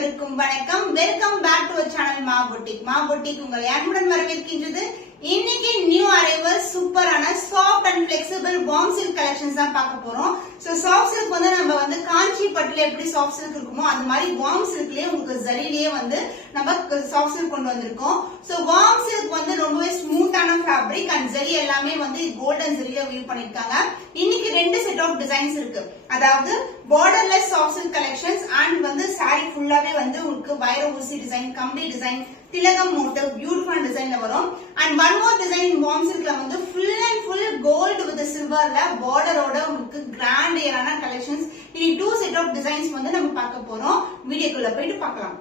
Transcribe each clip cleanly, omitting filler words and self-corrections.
அனைவருக்கும் வணக்கம். Welcome back to our channel Maa boutique உங்களை அன்புடன் வரவேற்கின்றது. இன்னைக்கு நியூ அரைவல் சூப்பரான soft and flexible warm silk collections தான் பார்க்க போறோம். சோ சாஃப்ட் சில்க் வந்து நம்ம வந்து காஞ்சி பட்டுல எப்படி சாஃப்ட் சில்க் இருக்குமோ அந்த மாதிரி வார்ம் சில்க்லயே உங்களுக்கு ஜரிலயே வந்து நம்ம சாஃப்ட் சில்க் கொண்டு வந்திருக்கோம். சோ வார்ம் சில்க் வந்து ரொம்பவே ஸ்மூத்தான ஃபேப்ரிக் அண்ட் ஜரி எல்லாமே வந்து கோல்டன் ஜரில வீவ் பண்ணிருக்காங்க. இன்னைக்கு ரெண்டு செட் ஆஃப் டிசைன்ஸ் இருக்கு. அதாவது borderless soft silk collections and வந்து சாரி ஃபுல்லாவே வந்து உங்களுக்கு வைர ஊசி டிசைன், கம்பி டிசைன், திலகம் மோட்டிவ், பியூட்டிஃபுல் டிசைன்ல வரும். And one more design in warm சில்க்ல வந்து full and full gold with சில்வர்ல பார்டரோட உங்களுக்கு கிராண்ட் ஏரான கலெக்ஷன்ஸ். இனி டூ செட் ஆஃப் டிசைன்ஸ் வந்து நம்ம பார்க்க போறோம். வீடியோக்குள்ள போயிட்டு பார்க்கலாம்.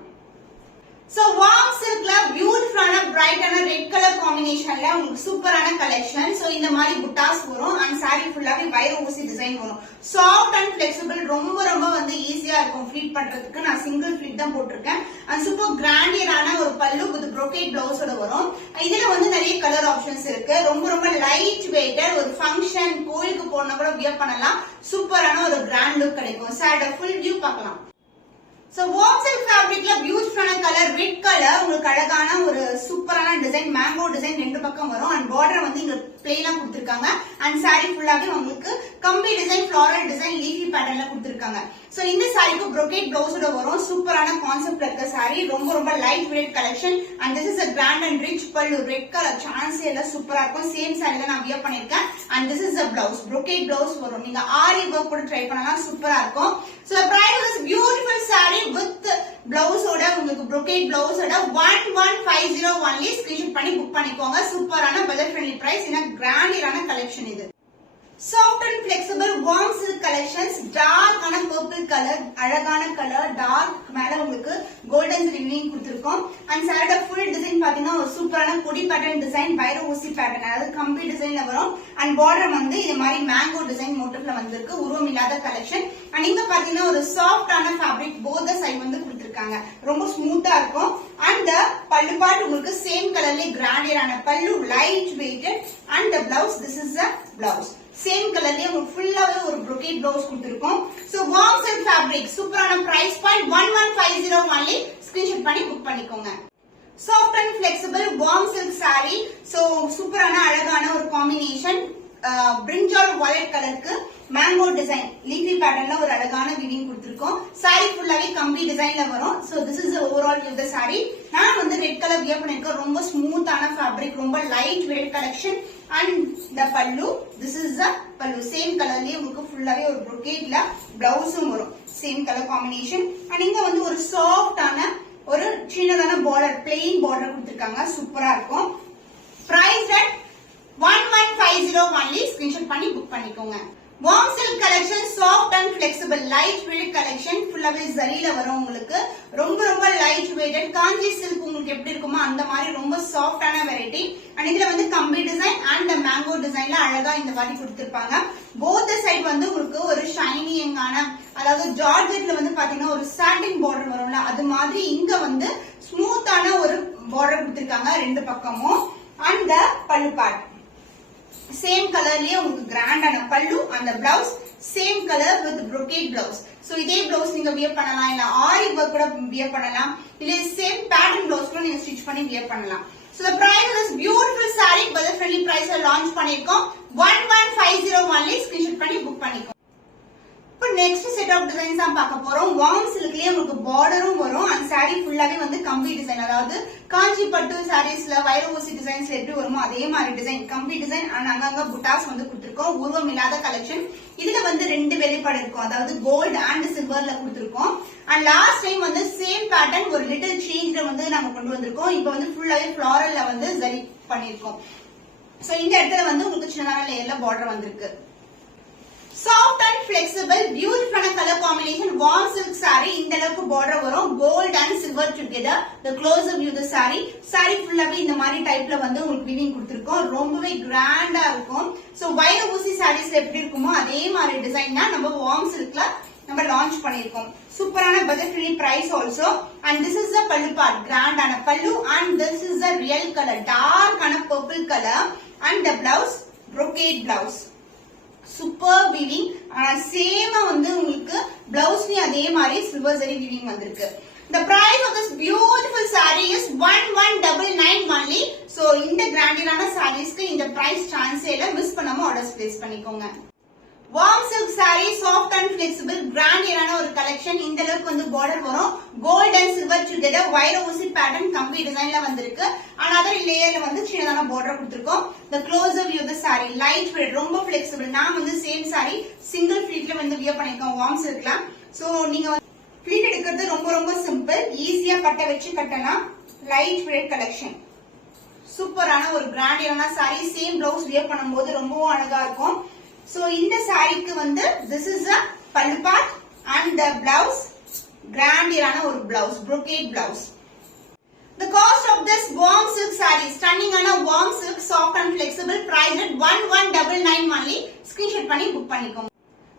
சோ வார்ம் சில்க்ல பியூட்டிஃபுல்லான பிரைட்டான ரெட் கலர் காம்பினேஷன்ல உங்களுக்கு சூப்பரான கலெக்ஷன். சோ இந்த மாதிரி புட்டாஸ் வரும் அண்ட் சாரி ஃபுல்லாவே வைர ஊசி டிசைன் வரும். சாஃப்ட் அண்ட் பிளெக்சிபிள், ரொம்ப ரொம்ப வந்து ஈஸியா இருக்கும் ஃபிளீட் பண்றதுக்கு. நான் சிங்கிள் ஃபிளீட் தான் போட்டிருக்கேன். அண்ட் சூப்பர் கிராண்டியரான ஒரு பல்லு வித் brocade பிளவுஸோட வரும். இதுல வந்து நிறைய கலர் ஆப்ஷன்ஸ் இருக்கு. ரொம்ப ரொம்ப லைட் வெயிட்டட், ஒரு ஃபங்க்ஷன் கோயிலுக்கு போனா கூட வியர் பண்ணலாம். சூப்பரான ஒரு கிராண்ட் லுக் கிடைக்கும். சாரியோட ஃபுல் வியூ பார்க்கலாம். சோ வார்ம் சில்க் ஃபேப்ரிக்ல பியூட்டிஃபுல்லான கலர் ரெட் கலர், உங்களுக்கு அழகான ஒரு சூப்பரான டிசைன், மேங்கோ டிசைன் ரெண்டு பக்கம் வரும். அண்ட் பார்டர் வந்து இங்க பிளெயினா கொடுத்திருக்காங்க. அண்ட் சாரி ஃபுல்லாவே உங்களுக்கு கம்பி டிசைன், ஃப்ளாரல் டிசைன், லீஃபி பேட்டர்ன்ல கொடுத்திருக்காங்க. சோ இந்த சாரிக்கு brocade பிளவுஸோட வரும். சூப்பரான கான்செப்ட்ல இருக்க சாரி, ரொம்ப ரொம்ப light weight collection. And this is a grand and rich பல்லு. ரெட் கலர் சான்ஸ் எல்லாம் சூப்பரா இருக்கும். சேம் சாரில நான் வியர் பண்ணிருக்கேன். And this is a blouse, brocade blouse வரும். நீங்க ஆரி வர்க் கூட ட்ரை பண்ணலாம், சூப்பரா இருக்கும். So the price is beautiful saree with blouse ஓட உங்களுக்கு brocade blouse ஓட 1150 only. ஸ்கிரீன்ஷாட் பண்ணி புக் பண்ணிக்கோங்க. சூப்பரான பட்ஜெட் ஃப்ரெண்ட்லி பிரைஸ். என்ன கிராண்டியரான கலெக்ஷன் இது. Soft and flexible warm silk collections, dark ஆன purple color, அழகான கலர், டார்க் மேல உங்களுக்கு கோல்டன் ரிவிங் கொடுத்திருக்கோம். அண்ட் சாரியோட ஃபுல் டிசைன் பாத்தீங்கன்னா ஒரு சூப்பரான கொடி பேட்டர்ன் டிசைன், வைர ஊசி பேட்டர்ன், அதாவது கம்பி டிசைன்ல வரும். அண்ட் பார்டர் வந்து இது மாதிரி மேங்கோ டிசைன் மோட்டிவ்ல வந்திருக்கு. உருவம் இல்லாத கலெக்ஷன். அண்ட் இங்க பாத்தீங்கன்னா ஒரு சாஃப்டான ஃபேப்ரிக் போத் சைடு வந்து கொடுத்திருக்காங்க. ரொம்ப ஸ்மூத்தா இருக்கும். அண்ட் பல்லு பார்ட் உங்களுக்கு சேம் கலர்ல கிராண்டியரான பல்லு, light weighted. And the blouse, this is the blouse. Same கலர்லயே உங்களுக்கு ஃபுல்லாவே ஒரு brocade blouse கொடுத்திருக்கோம். சோ வார்ம் சில்க் ஃபேப்ரிக், சூப்பரான பிரைஸ் பாயிண்ட் 1150 only. ஸ்கிரீன்ஷாட் பண்ணி புக் பண்ணிக்கோங்க. Soft and flexible warm silk saree. So சூப்பரான அழகான ஒரு காம்பினேஷன். பிரிஞ்சால் வயலட் கலருக்கு மேங்கோ டிசைன், லீஃபி பேட்டர்ன்ல ஒரு அழகான வீவிங் கொடுத்திருக்கோம். சாரி ஃபுல்லாவே கம்பி டிசைன்ல வரும். So this is overall view the sorry. நான் வந்து ரெட் கலர் வியர் பண்ணிருக்கேன். ரொம்ப ஸ்மூத்தான ஃபேப்ரிக், ரொம்ப light weight collection. And the பல்லு, திஸ் இஸ் த பல்லு. சேம் கலர்லயே உங்களுக்கு ஃபுல்லாவே ஒரு brocadeல பிளவுஸும் வரும். Same colour combination. அண்ட் இங்க வந்து ஒரு சாஃப்டான ஒரு சின்னதான பார்டர், பிளெயின் பார்டர் கொடுத்திருக்காங்க. சூப்பரா இருக்கும். Price at 1150 only. ஸ்கிரீன்ஷாட் பண்ணி புக் பண்ணிக்கோங்க. Warm silk collection, soft and flexible light weight collection. ஃபுல்லாவே ஜரில வரும் உங்களுக்கு. ரொம்ப ரொம்ப லைட் வெயிட்டட். காஞ்சி சில்க் உங்களுக்கு எப்படி இருக்குமோ அந்த மாதிரி ரொம்ப சாஃப்டான வெரைட்டி. அண்ட் இதுல வந்து கம்பி டிசைன் அண்ட் மேங்கோ டிசைன்ல அழகா இந்த மாதிரி கொடுத்திருப்பாங்க. போத் சைடு வந்து உங்களுக்கு ஒரு ஷைனிங்கான, அதாவது ஜார்ஜெட்ல வந்து பாத்தீங்கன்னா ஒரு சாட்டின் பார்டர் வரும்ல, அது மாதிரி இங்க வந்து ஸ்மூத்தான ஒரு பார்டர் கொடுத்திருக்காங்க ரெண்டு பக்கமும். அண்ட் பல்லு பார்ட் சேம் கலர்லயே உங்களுக்கு கிராண்டான பல்லு. அந்த blouse same colour with brocade blouse. So இதே பிளவுஸ் நீங்க வியர் பண்ணலாம், இல்ல ஆரி வர்க் கூட வியர் பண்ணலாம், இல்ல சேம் பேட்டர்ன் பிளவுஸ் கூட நீங்க ஸ்டிச் பண்ணி வியர் பண்ணலாம். So the price is beautiful saree, budget friendly price ல லான்ச் பண்ணிருக்கோம். 1150 only. ஸ்கிரீன்ஷாட் பண்ணி புக் பண்ணிக்கோங்க. இப்போ நெக்ஸ்ட் செட் ஆஃப் டிசைன்ஸ் தான் பார்க்க போறோம். வார்ம் சில்க்லயே உங்களுக்கு பார்டரும் வரும். அண்ட் சாரி ஃபுல்லாவே வந்து கம்பி டிசைன், அதாவது காஞ்சி பட்டு சாரீஸ்ல வைர ஊசி டிசைன்ஸ்ல எப்படி வருமோ அதே மாதிரி டிசைன், கம்பி டிசைன். அண்ட் அங்கங்க புட்டாஸ் வந்து கொடுத்திருக்கோம். உருவம் இல்லாத கலெக்ஷன். இதுல வந்து ரெண்டு வெளிப்பாடு இருக்கும், அதாவது கோல்டு அண்ட் சில்வர்ல கொடுத்திருக்கோம். அண்ட் லாஸ்ட் டைம் வந்து சேம் பேட்டர்ன் ஒரு லிட்டில் சேஞ்ச்ல வந்து நாங்க கொண்டு வந்திருக்கோம். இப்போ வந்து ஃபுல்லாவே ஃபிளாரல்ல வந்து ஜரி பண்ணிருக்கோம். சோ இந்த இடத்துல வந்து உங்களுக்கு சின்னதான லேயர்ல பார்டர் வந்திருக்கு. சாஃப்ட் அண்ட் பிளெக்சிபிள், பியூட்டிஃபுல்லான colour combination, warm silk saree. இந்த அளவுக்கு பார்டர் வரும். Gold and silver together. the closer view the saree. saree ஃபுல்லாவே இந்த மாதிரி டைப்ல வந்து உங்களுக்கு வீவிங் கொடுத்திருக்கோம். ரொம்பவே கிராண்டா இருக்கும். சோ வைர ஊசி சாரீஸ்ல எப்படி இருக்குமோ அதே மாதிரி டிசைன் தான் நம்ம வார்ம் சில்க்ல நம்ம லான்ச் பண்ணிருக்கோம். சூப்பரான budget friendly price also. And this is the pallu part, கிராண்டான பல்லு. And this is the real colour, டார்க்கான purple colour. And the blouse brocade blouse. Super weaving. சேமா வந்து உங்களுக்கு பிளவுஸ்லயும் அதே மாதிரி சில்வர் ஜரி வீவிங் வந்திருக்கு. The price of this beautiful saree is 1199 only. So இந்த கிராண்டியரான sareesக்கு இந்த price chance இல்ல, மிஸ் பண்ணாம orders place பண்ணிக்கோங்க. Warm silk saree, soft and flexible, கிராண்டியரான ஒரு கலெக்ஷன். இந்த அளவுக்கு வந்து border வரும். Gold and silver together, வைர ஊசி pattern கம்பி டிசைன்ல வந்திருக்கு. another லேயர்ல வந்து சின்னதான border கொடுத்திருக்கோம். The closer view of the saree, light weight, ரொம்ப flexible. நான் வந்து same saree single pleatல வந்து wear பண்ணிருக்கேன் warm silkல. So நீங்க pleat எடுக்கிறது ரொம்ப சிம்பிள், ஈஸியா பட்ட வச்சு கட்டலாம். லைட் வெயிட் கலெக்ஷன், சூப்பரான ஒரு கிராண்டியரான saree. சேம் blouse wear பண்ணும்போது ரொம்ப அழகா இருக்கும். சோ இந்த சாரிக்கு வந்து this is a pallu part and the blouse கிராண்டியரான ஒரு blouse, brocade blouse. The cost of this warm silk saree, stunning ஆன warm silk, soft and flexible, priced at 1199 only. screenshot பண்ணி புக் பண்ணிக்கோங்க.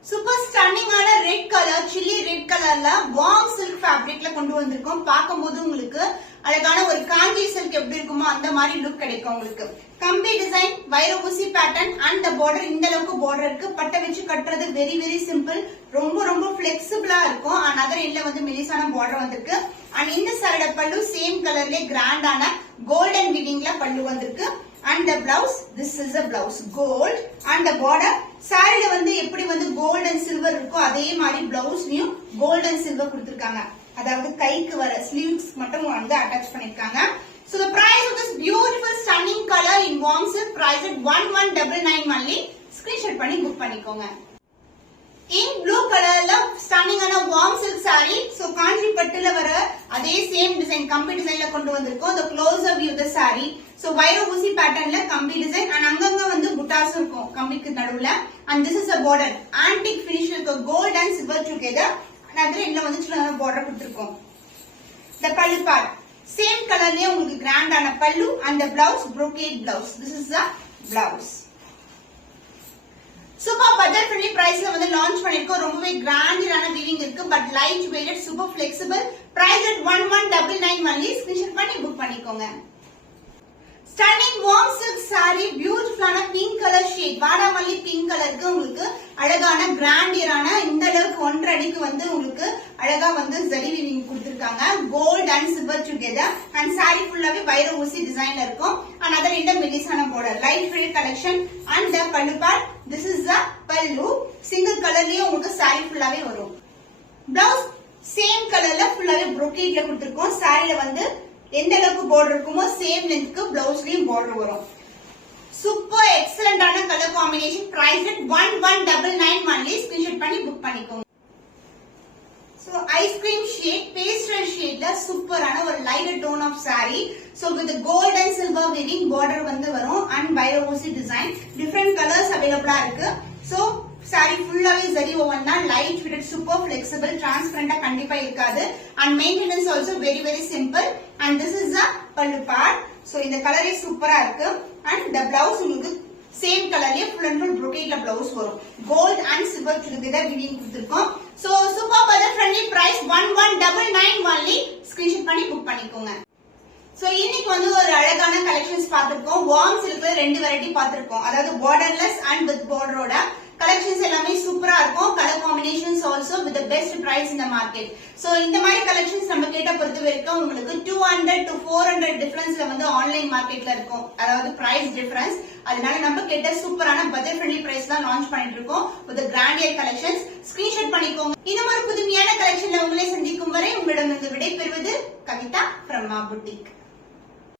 சூப்பர் ஸ்டன்னிங் ஆன red colour, chilli red கலர்ல warm silk ஃபேப்ரிக்ல கொண்டு வந்திருக்கோம். பார்க்கும்போது உங்களுக்கு அழகான ஒரு காஞ்சி சில்க் எப்படி இருக்குமோ அந்த மாதிரி லுக் கிடைக்கும் உங்களுக்கு. கம்பி டிசைன், வைர ஊசி பேட்டர்ன் அண்ட் பார்டர், இந்த அளவுக்கு பார்டர் இருக்கு. பட்டை வச்சு கட்டுறது வெரி சிம்பிள், ரொம்ப பிளெக்சிபிளா இருக்கும். அதர் எண்ட்ல வந்து மெலிசான பார்டர் வந்திருக்கு. அண்ட் இந்த சாரியோட பல்லு சேம் கலர்ல கிராண்டான கோல்டன் வீவிங்ல பல்லு வந்திருக்கு. and the blouse, this is a blouse, gold and the border. சாரில வந்து எப்படி வந்து gold and silver இருக்கோ அதே மாதிரி பிளவுஸ்லயும் gold and silver கொடுத்திருக்காங்க. அதாவது கைக்கு வர ஸ்லீவ்ஸ் மட்டும் வந்து அட்டாச் பண்ணிருக்காங்க. So the price of this beautiful stunning color in warm silk, priced at 1199 only. screenshot பண்ணி புக் பண்ணிக்கோங்க. in blue colorல stunning ஆன warm silk saree. So காஞ்சி பட்டுல வர அதே சேம் டிசைன் கம்பி டிசைன்ல கொண்டு வந்திருக்கோம். the closer view the saree. So வைர ஊசி பேட்டர்ன்ல கம்பி டிசைன் and அங்கங்க வந்து புட்டாஸ் இருக்கும் கம்பிக்கு நடுவுல. and this is a border, antique finish இருக்க gold and silver together. another இன்ன வந்து சின்னதான border கொடுத்திருக்கோம். the pallu part, same கலர்லயே உங்களுக்கு கிராண்டான பல்லு and the blouse, brocade blouse. this is the blouse. Super budget friendly பிரைஸ்ல வந்து லான்ச் பண்ணிருக்கோம். ரொம்பவே கிராண்டியரான வீவிங் இருக்கு, but light weight, super flexible. Price at 1199 only. Screenshot பண்ணி புக் பண்ணிக்கோங்க. ஸ்டன்னிங் வார்ம் சில்க் saree, பியூட்டிஃபுல்லான பிங்க் கலர் ஷேட், வாடாமல்லி பிங்க் கலருக்கு உங்களுக்கு அழகான கிராண்டியரான இந்த அளவுக்கு 1.5 அடிக்கு வந்து உங்களுக்கு அழகா வந்து ஜரி வீவிங் கொடுத்திருக்காங்க. Gold and silver together. And saree ஃபுல்லாவே வைர ஊசி டிசைன்ல இருக்கும். and other end மெலிசான border, light weight collection. and the pallu part, this is the pallu, single கலர்லயே உங்களுக்கு saree ஃபுல்லாவே வரும். blouse சேம் கலர்ல ஃபுல்லாவே brocade கொடுத்திருக்கோம். சாரில வந்து எந்த அளவுக்கு border இருக்குமோ சேம் லென்த்க்கு பிளவுஸ்லயும் border வரும். சூப்பர் எக்ஸலென்ட்டான colour combination. Price at 1199 only. Screenshot பண்ணி புக் பண்ணிக்கோங்க. சோ ஐஸ்கிரீம் ஷேட், பேஸ்டல் ஷேட்ல சூப்பரான ஒரு light tone of saree. So with gold and silver weaving border வந்து வரும் அண்ட் வைர ஊசி டிசைன். டிஃபரண்ட் கலர்ஸ் அவைலபிளா இருக்கு. சோ saree ஃபுல்லாவே ஜரி ஓவன் தான், லைட் ஃபிட்டட், சூப்பர் ஃபிளெக்சிபிள், டிரான்ஸ்பரண்டா கண்டிப்பா இருக்காது. And maintenance also very simple. And this is the pallu part. So இந்த கலரே சூப்பரா இருக்கு. அண்ட் the blouse உங்களுக்கு சேம் கலர்லயே full and full brocade blouse வரும். Gold and silver together weaving கொடுத்திருக்கோம். So super budget friendly price 1199 only. Screenshot பண்ணி book பண்ணிக்கோங்க. சோ இன்னைக்கு வந்து ஒரு அழகான கலெக்ஷன்ஸ் பார்த்திருக்கோம். வார்ம் சில்க்ல 2 வெரைட்டி பார்த்திருக்கோம். அதாவது borderless and with borderoட கலெக்ஷன்ஸ் எல்லாமே சூப்பரா இருக்கும். Colour combinations also with the best price in the market. So இந்த மாதிரி கலெக்ஷன்ஸ் நம்ம கேட்ட பொறுத்த வரைக்கும் உங்களுக்கு 200 to 400 டிஃபரன்ஸ்ல வந்து ஆன்லைன் மார்க்கெட்ல இருக்கும். அதாவது பிரைஸ் டிஃபரன்ஸ். அதனால நம்ம கேட்ட சூப்பரான பட்ஜெட் ஃப்ரெண்ட்லி பிரைஸ் தான் லான்ச் பண்ணிட்டு இருக்கோம் வித் கிராண்டியர் கலெக்ஷன்ஸ். ஸ்கிரீன்ஷாட் பண்ணிக்கோங்க. இன்னும் ஒரு புதுமையான கலெக்ஷன்ல உங்களை சந்திக்கும் வரை உங்களிடமிருந்து விடை பெறுவது கவிதா from Ma Boutique.